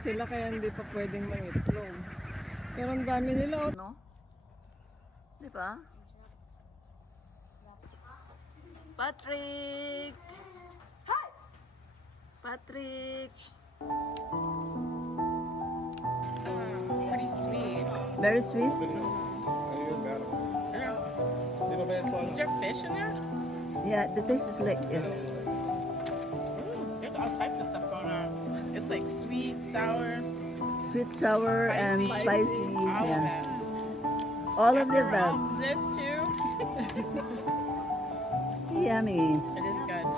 sila kaya hindi pa pwedeng mangitlog. Pero ang dami nila, no? Di ba? Patrick! Patrick! Pretty sweet. Very sweet? Is there fish in there? Yeah, the taste is like, yes. There's all types of stuff going on. It's like sweet, sour, Sweet, sour, and spicy. all of Yeah. it. All of the After all above. this too, Yummy. it is good.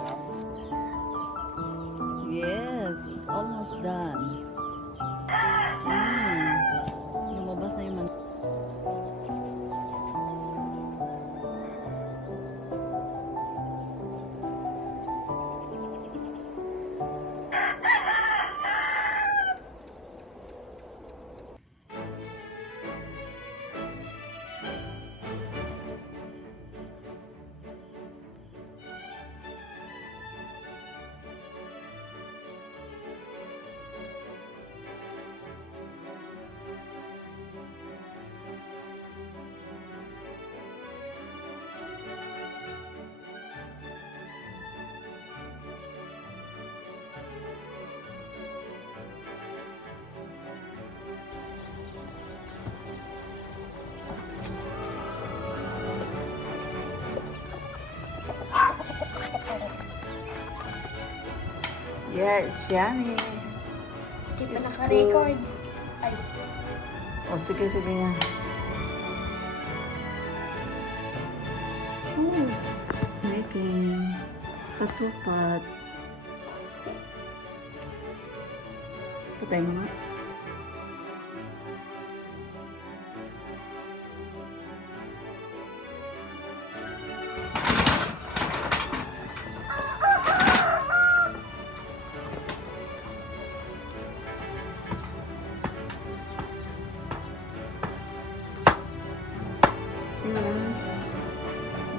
Yes, it's almost done. Lumabas na yung Yeah, it's yummy. Hindi pa It's naka-record. good. Ay, Oh, sige, sige nga. Making katupat. Patay mo nga.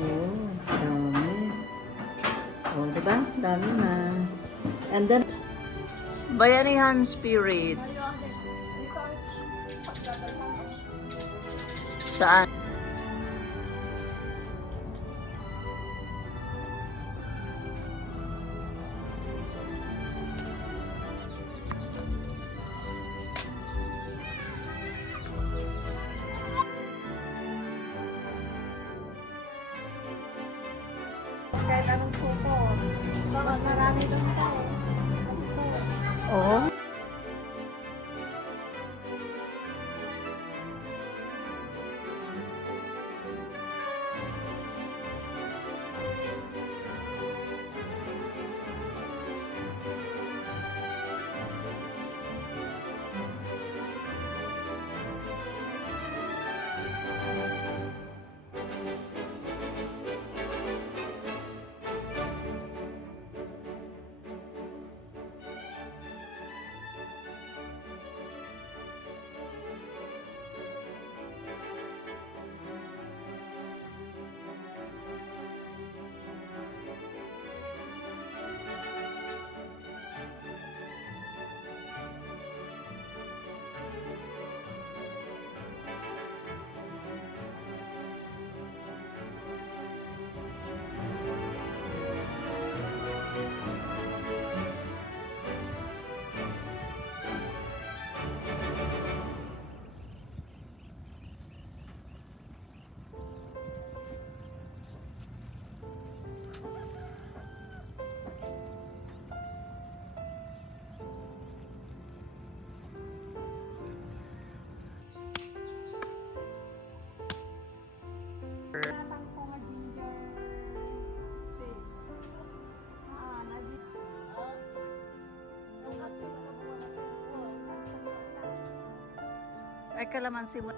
Oh, dami. Oh, diba? Dami na. And then, Bayanihan Spirit. Saan? kahit anong suko. Baka marami doon tao. Oo. Ay, kalamansi mo.